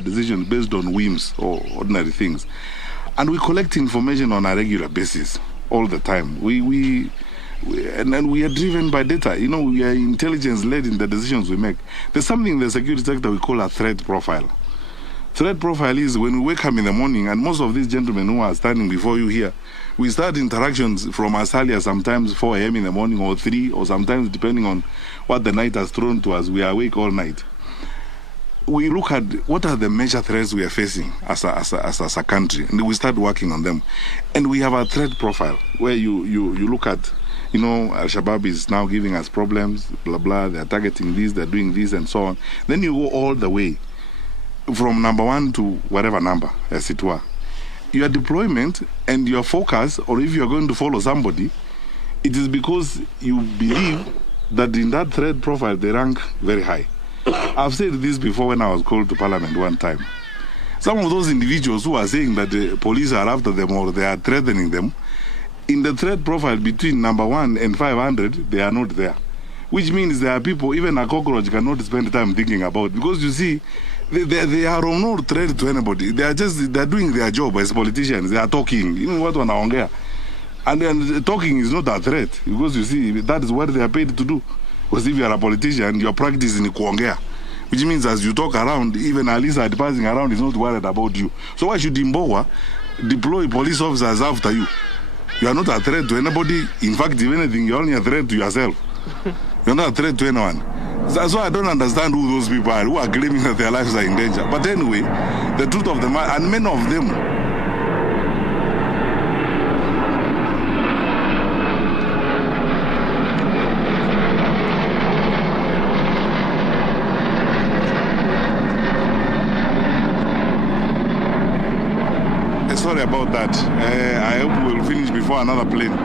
decisions based on whims or ordinary things. And we collect information on a regular basis all the time. And we are driven by data. You know, we are intelligence-led in the decisions we make. There's something in the security sector we call a threat profile. Threat profile is when we wake up in the morning, and most of these gentlemen who are standing before you here, we start interactions from as early as sometimes 4 a.m. in the morning or 3, or sometimes depending on what the night has thrown to us, we are awake all night. We look at what are the major threats we are facing as a country, and we start working on them. And we have a threat profile where you look at, you know, Al-Shabaab is now giving us problems, blah, blah, they're targeting this, they're doing this, and so on. Then you go all the way from number 1 to whatever number, as it were. Your deployment and your focus, or if you're going to follow somebody, it is because you believe that in that threat profile they rank very high. I've said this before when I was called to Parliament one time. Some of those individuals who are saying that the police are after them or they are threatening them, in the threat profile between number 1 and 500, they are not there. Which means there are people, even a cockroach cannot spend time thinking about, because you see, they are no threat to anybody. They are doing their job as politicians. They are talking. Even what wanaongea. And then talking is not a threat, because you see, that is what they are paid to do. Because if you are a politician, your practice is in kuongea. Which means as you talk around, even a lizard passing around is not worried about you. So why should Imbowa deploy police officers after you? You are not a threat to anybody. In fact, if anything, you're only a threat to yourself. You're not a threat to anyone. So I don't understand who those people are, who are claiming that their lives are in danger. But anyway, the truth of the matter, and many of them, sorry about that. I hope we'll finish before another plane.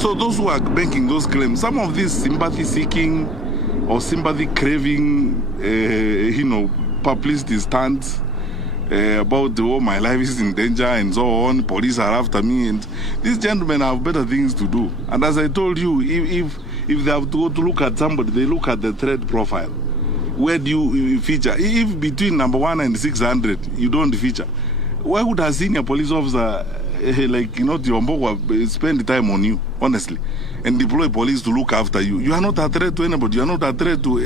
So those who are making those claims, some of these sympathy-seeking or sympathy-craving, publicity stunts about, oh, my life is in danger and so on, police are after me, and these gentlemen have better things to do. And as I told you, if they have to go to look at somebody, they look at the threat profile. Where do you feature? If between number 1 and 600, you don't feature, why would a senior police officer like, you know, Odhiambo spend time on you, honestly, and deploy police to look after you? You are not a threat to anybody. You are not a threat to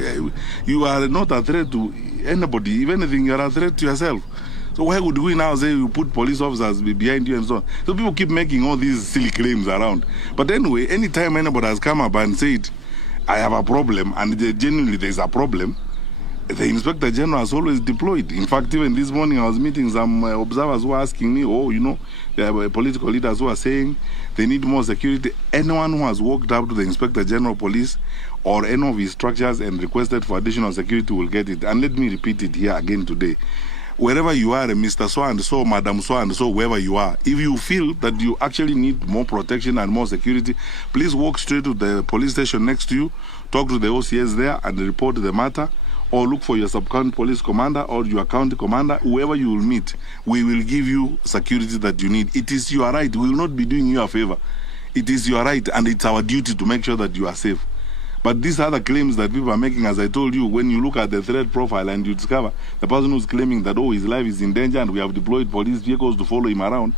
anybody. If anything, you are a threat to yourself. So why would we now say you put police officers behind you and so on? So people keep making all these silly claims around. But anyway, anytime anybody has come up and said, I have a problem, and genuinely there is a problem, the Inspector General has always deployed. In fact, even this morning I was meeting some observers who were asking me, oh, you know, there are political leaders who are saying they need more security. Anyone who has walked up to the Inspector General Police or any of his structures and requested for additional security will get it. And let me repeat it here again today. Wherever you are, Mr. So-and-so, Madam So-and-so, wherever you are, if you feel that you actually need more protection and more security, please walk straight to the police station next to you, talk to the OCS there and report the matter, or look for your sub-county police commander or your county commander, whoever you will meet. We will give you security that you need. It is your right. We will not be doing you a favor. It is your right, and it's our duty to make sure that you are safe. But these other claims that people are making, as I told you, when you look at the threat profile and you discover the person who's claiming that, oh, his life is in danger and we have deployed police vehicles to follow him around,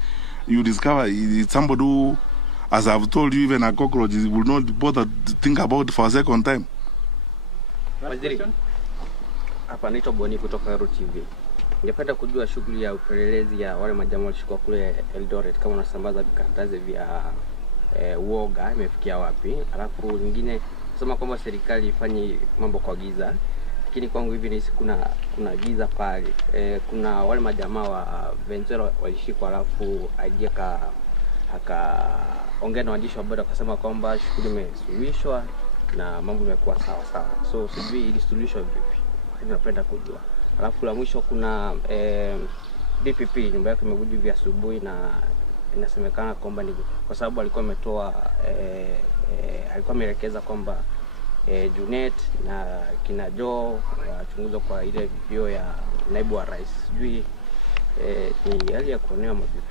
you discover it's somebody who, as I've told you, even a cockroach will not bother to think about for a second time. Hapa naitwa Boni kutoka KDRTV. Ningependa kujua shughuli ya upelelezi ya wale majamaa walishikwa kule Eldoret, kama unasambaza vikaratasi vya uoga imefikia wapi? Alafu nyingine sema kwamba serikali ifanye mambo kwa giza. Lakini kwangu hivi ni kuna giza pale. Kuna wale majamaa wa Venezuela walishikwa, alafu ajeka akaongea na waandishi wa habari akasema kwamba shughuli imesuluhishwa na mambo yamekuwa sawa sawa. So sijui ili suluhisho vipi? Tunapenda kujua. Alafu la mwisho kuna DPP nyumba yake imerudi vya asubuhi, na inasemekana kwamba ni kwa sababu alikuwa ametoa alikuwa ameelekeza kwamba Junet na kina Joe wachunguzwe kwa ile video ya naibu wa rais. Sijui ni hali ya kuonewa mavipi?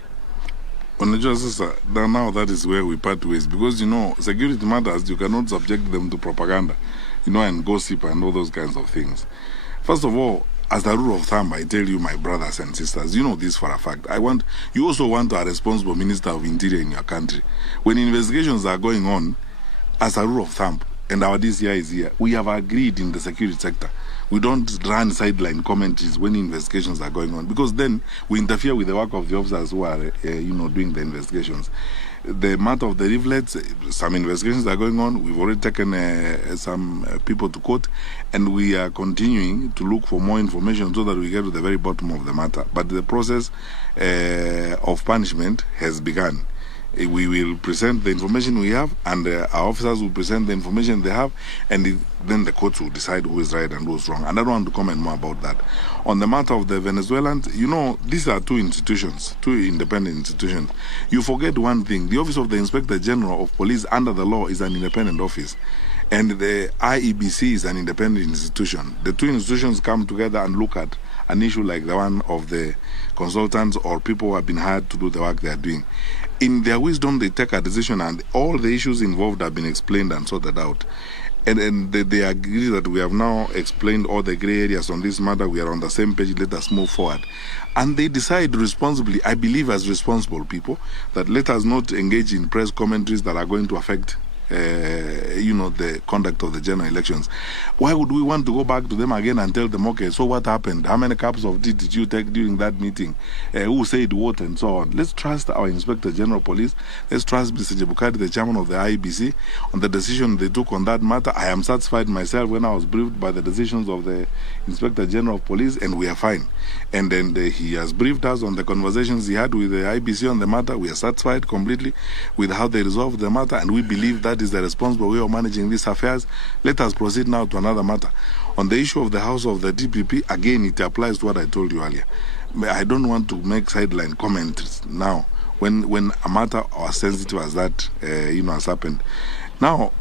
Unajua sasa, now that is where we part ways, because you know security matters, you cannot subject them to propaganda, you know, and gossip and all those kinds of things. First of all, as a rule of thumb, I tell you, my brothers and sisters, you know this for a fact. You also want a responsible Minister of Interior in your country. When investigations are going on, as a rule of thumb, and our DCI is here, we have agreed in the security sector. We don't run sideline commentaries when investigations are going on, because then we interfere with the work of the officers who are, doing the investigations. The matter of the rivulets, some investigations are going on. We've already taken some people to court, and we are continuing to look for more information so that we get to the very bottom of the matter. But the process of punishment has begun. We will present the information we have, and our officers will present the information they have, and then the courts will decide who is right and who is wrong. And I don't want to comment more about that. On the matter of the Venezuelans, these are two independent institutions. You forget one thing. The Office of the Inspector General of Police under the law is an independent office, and the IEBC is an independent institution. The two institutions come together and look at an issue like the one of the consultants or people who have been hired to do the work they are doing. In their wisdom, they take a decision, and all the issues involved have been explained and sorted out. And they agree that we have now explained all the gray areas on this matter. We are on the same page. Let us move forward. And they decide responsibly, I believe as responsible people, that let us not engage in press commentaries that are going to affect the conduct of the general elections. Why would we want to go back to them again and tell them, okay, so what happened? How many cups of tea did you take during that meeting? Who said what, and so on? Let's trust our Inspector General of Police. Let's trust Mr. Jebukati, the chairman of the IEBC, on the decision they took on that matter. I am satisfied myself when I was briefed by the decisions of the Inspector General of Police, and we are fine. And then he has briefed us on the conversations he had with the IEBC on the matter. We are satisfied completely with how they resolved the matter, and we believe that is the responsible way of managing these affairs. Let us proceed now to another matter. On the issue of the house of the DPP, again, it applies to what I told you earlier. I don't want to make sideline comments now when a matter as sensitive as that has happened. Now,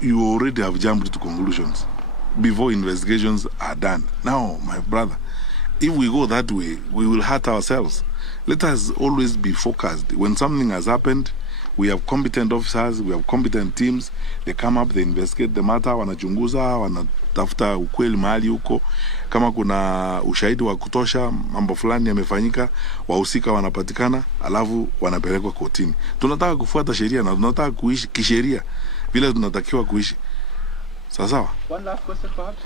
you already have jumped to conclusions before investigations are done. Now, my brother, if we go that way, we will hurt ourselves. Let us always be focused. When something has happened, we have competent officers, we have competent teams. They come up, they investigate the matter, wanachunguza, wanatafuta ukweli mahali huko. Kama kuna ushahidi wa kutosha, mambo fulani yamefanyika, wahusika wanapatikana, alafu wanapelekwa kotini. Tunataka kufuata sheria na tunataka kuishi kisheria vile tunatakiwa kuishi. Sawa? One last question perhaps.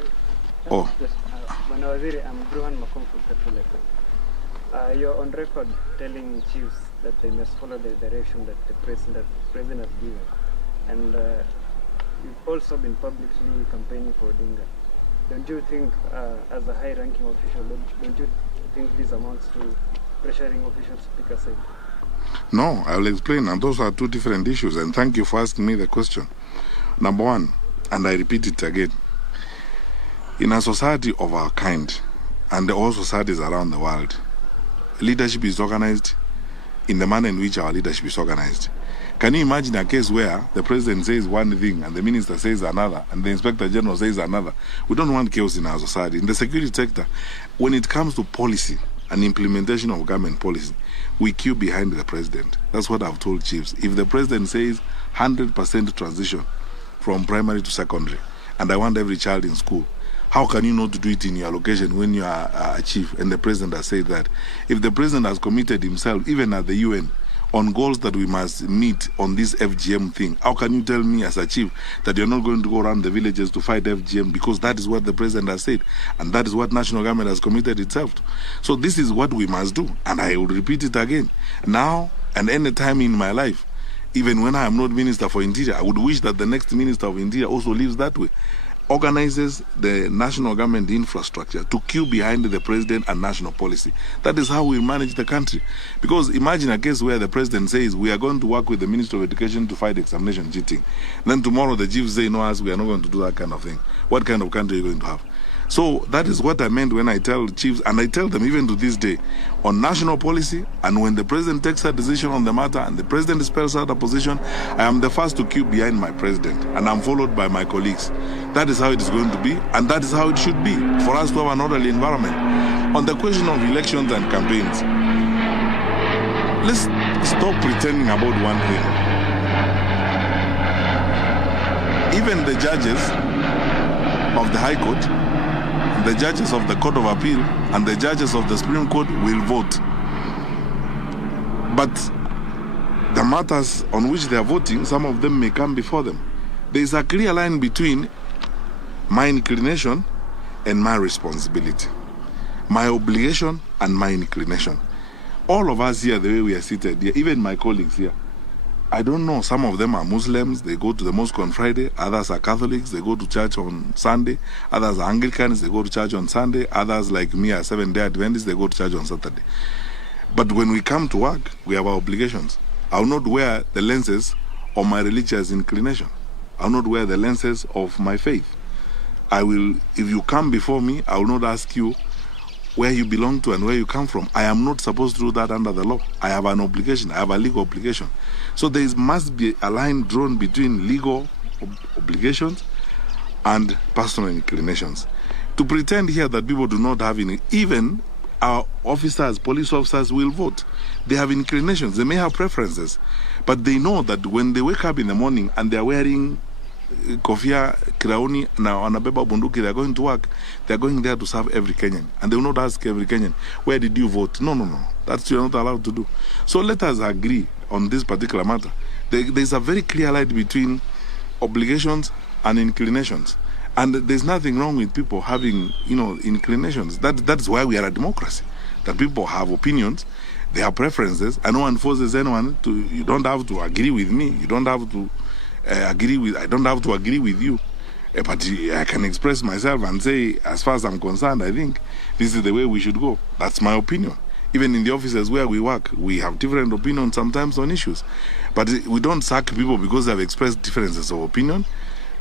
Oh. Bwana Waziri, I'm Bruhan Makom from Petroleko. You're on record telling chiefs that they must follow the direction that the president has given. And you've also been publicly campaigning for Odinga. Don't you think, as a high-ranking official, don't you think this amounts to pressuring officials to pick a side? No, I will explain. And those are two different issues. And thank you for asking me the question. Number one, and I repeat it again, in a society of our kind, and all societies around the world, leadership is organized in the manner in which our leadership is organized. Can you imagine a case where the president says one thing and the minister says another and the inspector general says another? We don't want chaos in our society. In the security sector, when it comes to policy and implementation of government policy, we queue behind the president. That's what I've told chiefs. If the president says 100% transition from primary to secondary, and I want every child in school, how can you not do it in your location when you are a chief and the president has said that? If the president has committed himself, even at the UN, on goals that we must meet on this FGM thing, how can you tell me as a chief that you're not going to go around the villages to fight FGM, because that is what the president has said and that is what national government has committed itself to? So this is what we must do, and I will repeat it again. Now and any time in my life, even when I am not Minister for Interior, I would wish that the next Minister of Interior also lives that way. Organizes the national government infrastructure to queue behind the president and national policy. That is how we manage the country. Because imagine a case where the president says, we are going to work with the Ministry of Education to fight examination cheating. Then tomorrow the chiefs say, no, we are not going to do that kind of thing. What kind of country are you going to have? So that is what I meant when I tell chiefs, and I tell them even to this day, on national policy, and when the president takes a decision on the matter and the president spells out a position, I am the first to queue behind my president, and I'm followed by my colleagues. That is how it is going to be, and that is how it should be, for us to have an orderly environment. On the question of elections and campaigns, let's stop pretending about one thing. Even the judges of the High Court, the judges of the Court of Appeal and the judges of the Supreme Court will vote. But the matters on which they are voting, some of them may come before them. There is a clear line between my inclination and my responsibility, my obligation and my inclination. All of us here, the way we are seated here, even my colleagues here, I don't know, some of them are Muslims, they go to the mosque on Friday, others are Catholics, they go to church on Sunday, others are Anglicans, they go to church on Sunday, others like me are Seventh-day Adventists, they go to church on Saturday. But when we come to work, we have our obligations. I will not wear the lenses of my religious inclination. I will not wear the lenses of my faith. I will, if you come before me, I will not ask you where you belong to and where you come from. I am not supposed to do that under the law. I have an obligation. I have a legal obligation. So there must be a line drawn between legal obligations and personal inclinations. To pretend here that people do not have any, even our officers, police officers will vote. They have inclinations. They may have preferences. But they know that when they wake up in the morning and they are wearing kofia, kiraoni, na wanabeba bunduki, they are going to work, they are going there to serve every Kenyan. And they will not ask every Kenyan, where did you vote? No, no, no. That's you are not allowed to do. So let us agree on this particular matter. There is a very clear line between obligations and inclinations. And there's nothing wrong with people having, inclinations. That's why we are a democracy. That people have opinions, they have preferences, and no one forces anyone to. You don't have to agree with me. You don't have to I don't have to agree with you. But I can express myself and say, as far as I'm concerned, I think this is the way we should go. That's my opinion. Even in the offices where we work, we have different opinions sometimes on issues. But we don't sack people because they have expressed differences of opinion,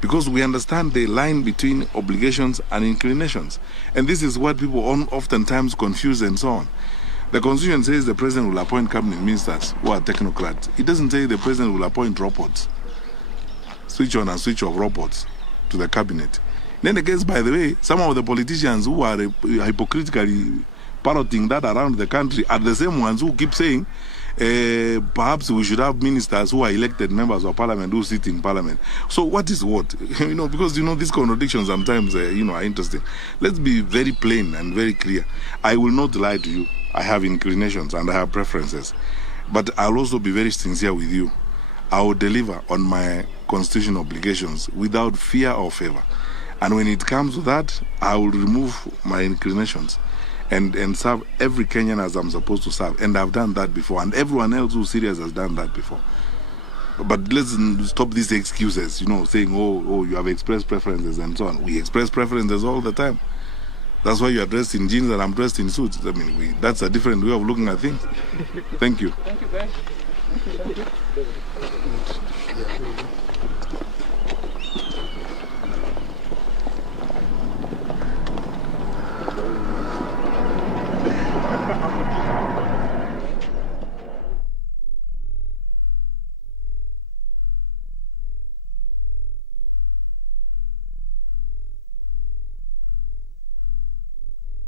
because we understand the line between obligations and inclinations. And this is what people oftentimes confuse and so on. The Constitution says the President will appoint cabinet ministers who are technocrats. It doesn't say the President will appoint robots, switch on and switch off robots to the cabinet. In any case, by the way, some of the politicians who are hypocritically parroting that around the country are the same ones who keep saying perhaps we should have ministers who are elected members of parliament who sit in parliament. So what is what? Because these contradictions sometimes are interesting. Let's be very plain and very clear. I will not lie to you. I have inclinations and I have preferences. But I'll also be very sincere with you. I will deliver on my constitutional obligations without fear or favor. And when it comes to that, I will remove my inclinations and serve every Kenyan as I'm supposed to serve. And I've done that before. And everyone else who's serious has done that before. But let's stop these excuses, saying, oh, you have expressed preferences and so on. We express preferences all the time. That's why you are dressed in jeans and I'm dressed in suits. I mean, that's a different way of looking at things. Thank you. Thank you, guys. Thank you.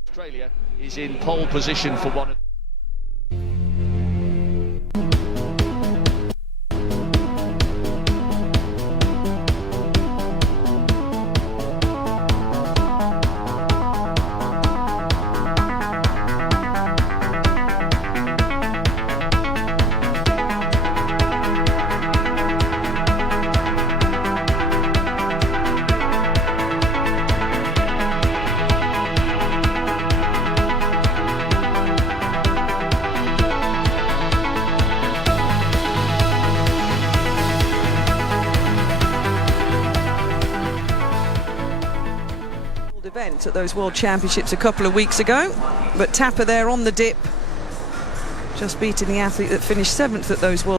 Australia is in pole position for one of event at those World Championships a couple of weeks ago, but Tapper there on the dip, just beating the athlete that finished 7th at those World